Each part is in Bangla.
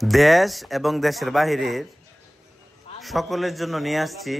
দেশ এবং দেশের বাহিরের সকলের জন্য নিয়ে আসছি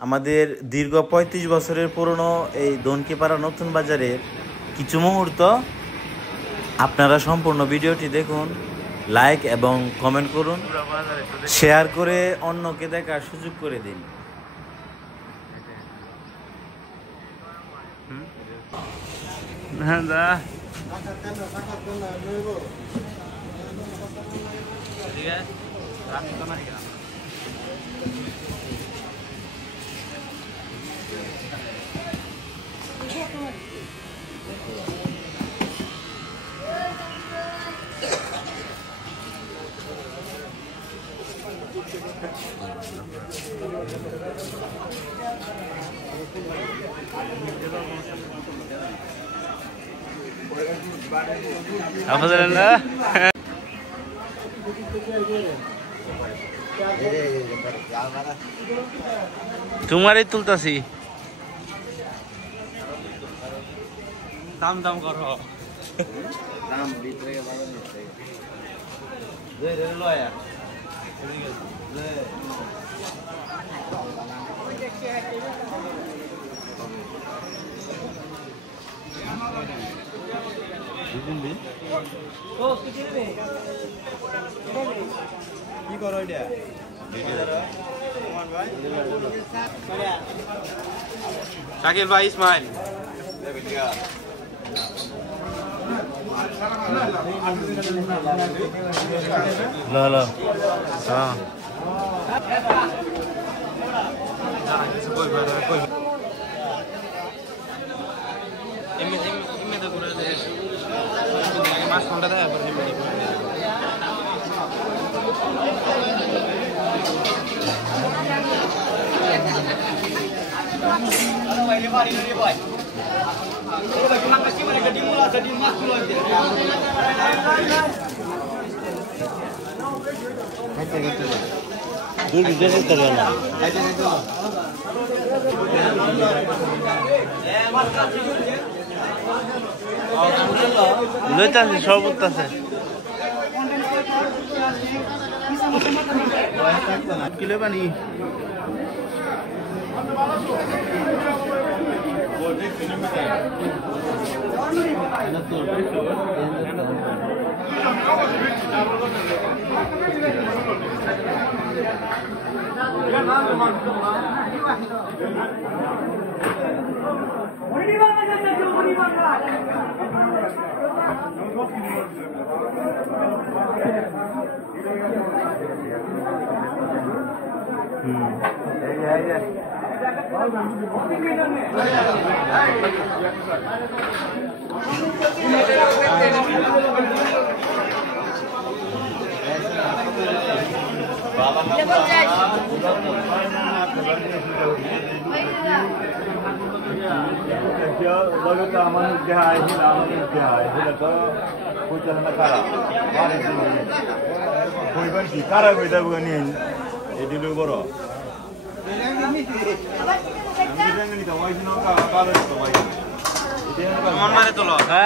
আমাদের দীর্ঘ ৩৫ বছরের পুরনো এই দনকিপাড়া নতুন বাজারের কিছু মুহূর্ত। আপনারা সম্পূর্ণ ভিডিওটি দেখুন, লাইক এবং কমেন্ট করুন, শেয়ার করে অন্যকে দেখার সুযোগ করে দিন। তোমারই তুলতাছি, দাম দাম করো কি করো এটা শাকিল ভাই ইসমাইল হ্যালো মাছ ঘন্টা দেয় লইতাছি সব উঠতাছে কিলো পানি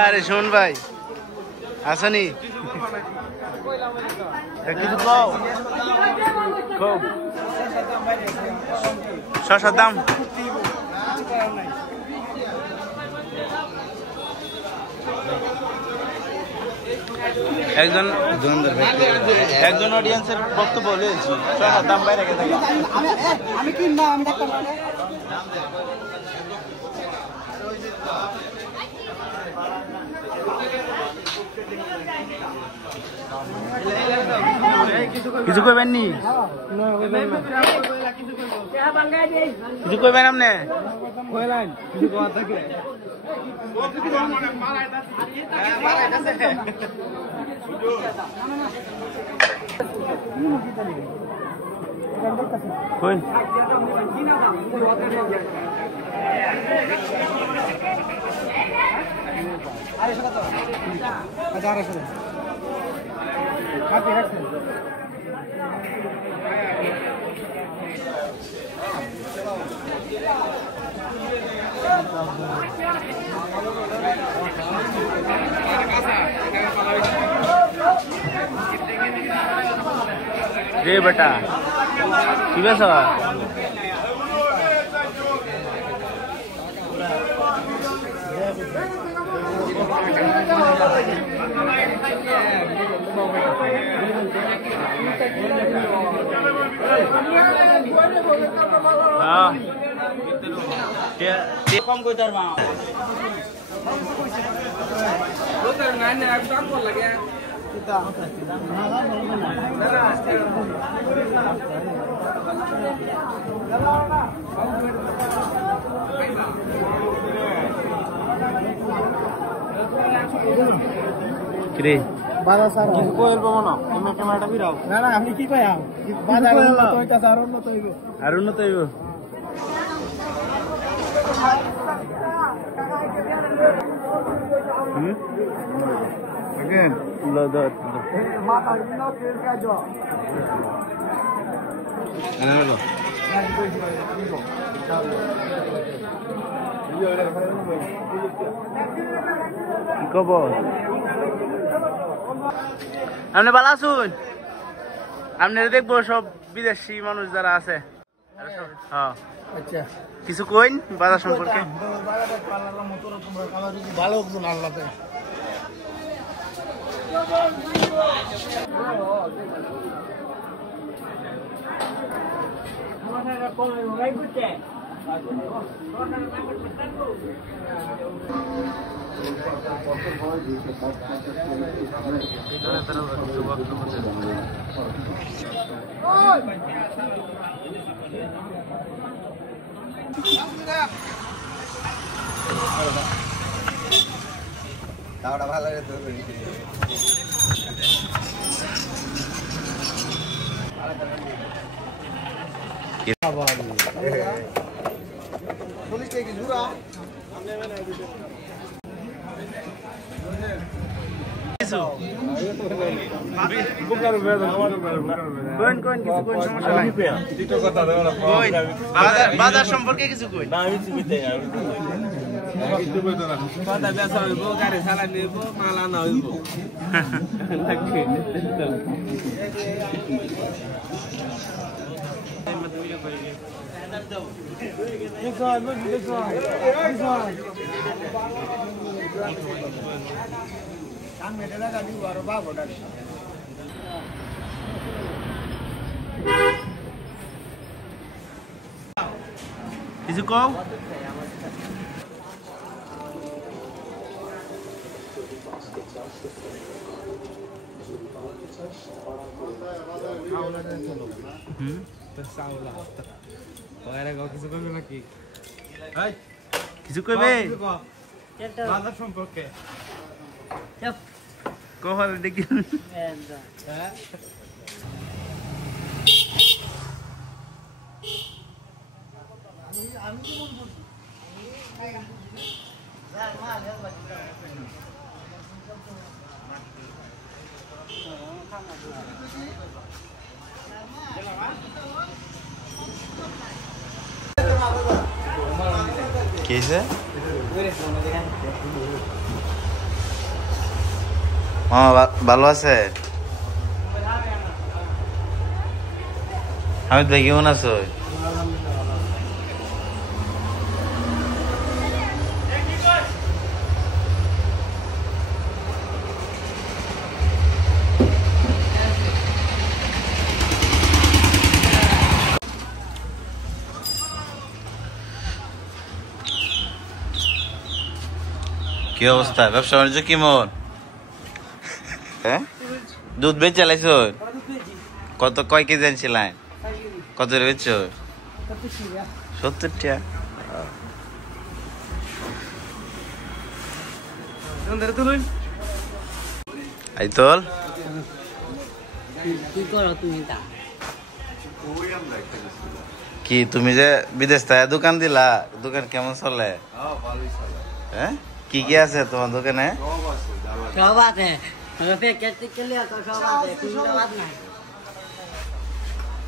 আরে শোন ভাই আসনি কিছু কও শসার দাম একজন অডিয়েন্সের বক্তব্য বলেছি শসার দাম বাইরে গেছে আমি কিনবো আমি দেখতে কিছু কইবেন নি কিছু কইবেন আপনি কই রে বেটা কি বেছ কম কই তার মা লোকের নাই না একদম কোন লাগে কিরে বাজার স্যার কোয়েল পাবো না তুমি ক্যামেরাটা ফিরাও না না আমি কি কইয়া বাজার উন্নত হইতাছে আর উন্নত হইবে আর উন্নত হইব again লো দ মাথা দিনো তেল কাজ এনালো কি খবর আপনি ভালো আছেন আপনি দেখবো সব বিদেশি মানুষ যারা আছে হ্যাঁ আচ্ছা কিছু কইন বাজার সম্পর্কে বাজারে পাল্লার মতো তোমরা খাবার যদি ভালো একজন আল্লাহতে দাওটা ভালো রে তো পুলিশ কি জুরা বাজার সম্পর্কে কিছু কই কথা বেচা হইব গাড়ি চালা নিব মাল আনা হইব কিছু কও কিছু কইবে বাজার সম্পর্কে কহর দেখি কিছে মামা ভালো আছে হামিদ ভাই কেমন আছো কি অবস্থা ব্যবসা বাণিজ্য কেমন হ্যাঁ দুধ বেচ চালাইছ কত কয় কেজি আনছিলেন কত বেচ 70 টাকা আইতল কি তুমি যে বিদেশ থেকে দোকান দিলা দোকান কেমন চলে হ্যাঁ কি কি আছে তোমার দোকানে সব আছে প্যাকেট থেকে লিয়া তো সব আছে কোনো বাদ নাই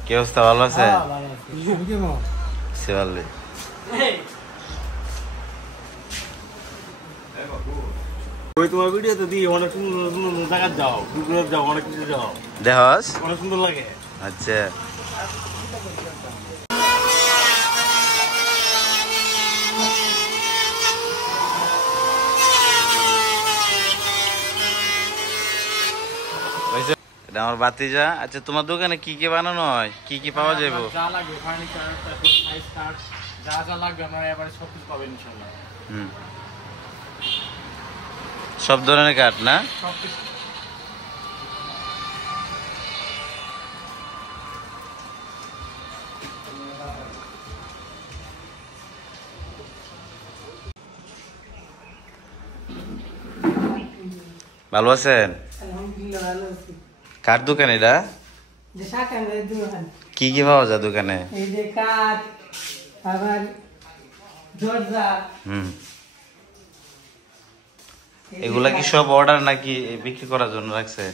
কি অবস্থা ভালো আছে শিবালি ওই তোমার ভিডিও তো দিই অনেক সুন্দর সুন্দর জায়গা যাও গুগলে যাও অনেক কিছু যাও দেহস অনেক সুন্দর লাগে আচ্ছা এটা আমার বাতিজা। আচ্ছা তোমার দোকানে কি কি বানানো হয়, কি কি পাওয়া যাবে? যা লাগবে ফার্নিচার, তারপর সাইজ কার্ড, যা যা লাগবে আপনারা এবারে সব কিছু পাবেন ইনশাআল্লাহ। সব ধরনের কাঠ না? সব কিছু। ভালো আছেন? আলহামদুলিল্লাহ ভালো আছি। কার দোকান এটা? যে শাকানের দোকান, কি কি পাওয়া যায় দোকানে? এই যে কাঠ, আবার দরজা, এগুলা কি সব অর্ডার নাকি বিক্রি করার জন্য রাখছে?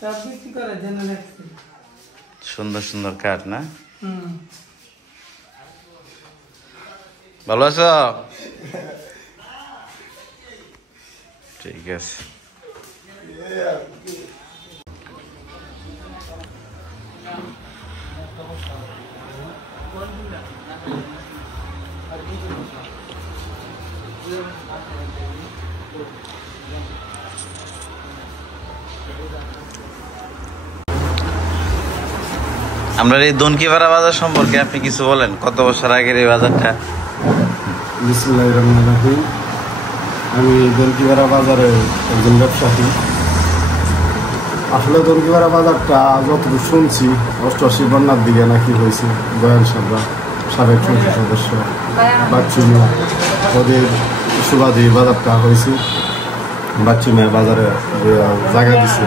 সব বিক্রি করার জন্য রাখছি। সুন্দর সুন্দর কাঠ না? হুম। ভালো আছো? ঠিক আছে। আমরা এই দনকিপাড়া বাজার সম্পর্কে আপনি কিছু বলেন, কত বছর আগের এই বাজারটা? বিসমিল্লাহির রহমানির রহিম। আমি দনকিপাড়া বাজারে একজন ব্যবসায়ী। আসলে দনকিপাড়া বাজারটা যতটুকু শুনছি 88 বন্যার দিকে নাকি হয়েছে। দয়াল সাবরা সাবেক সংসদ সদস্য বাচ্চু মিয়া ওদের সুবাদী বাজারটা হয়েছে। বাচ্চু মিয়া বাজারে জায়গা দিচ্ছে,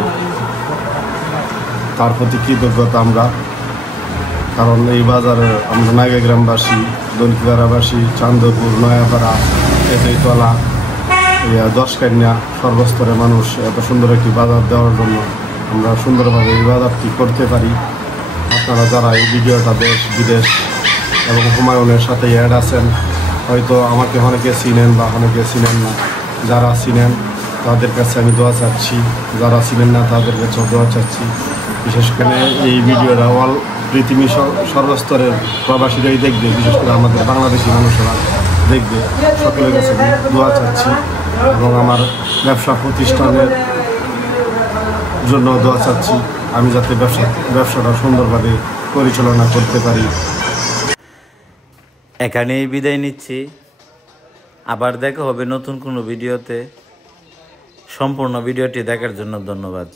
তার প্রতি কৃতজ্ঞতা আমরা। কারণ এই বাজারে আমরা নাগা গ্রামবাসী, দনকিপাড়াবাসী, চান্দপুর, নয়াপাড়া, তেতইতলা, দশকান্যা সর্বস্তরের মানুষ এত সুন্দর একটি বাজার দেওয়ার জন্য আমরা সুন্দরভাবে এই বাজারটি করতে পারি। আপনারা যারা এই ভিডিওটা দেশ বিদেশ এবং হুমায়ুনের সাথে অ্যাড আছেন, হয়তো আমাকে অনেকে চিনেন বা অনেকে চিনেন না। যারা চিনেন তাদের কাছে আমি দোয়া চাচ্ছি, যারা চিনেন না তাদের কাছেও দোয়া চাচ্ছি। বিশেষ করে এই ভিডিওটা অল পৃথিবী সর্বস্তরের প্রবাসীরাই দেখবে, বিশেষ করে আমাদের বাংলাদেশি মানুষেরা দেখবে। সকলের কাছে দোয়া চাচ্ছি এবং আমার ব্যবসা প্রতিষ্ঠানের জন্য দোয়া চাচ্ছি, আমি যাতে ব্যবসাটা সুন্দরভাবে পরিচালনা করতে পারি। এখানেই বিদায় নিচ্ছি, আবার দেখা হবে নতুন কোনো ভিডিওতে। সম্পূর্ণ ভিডিওটি দেখার জন্য ধন্যবাদ।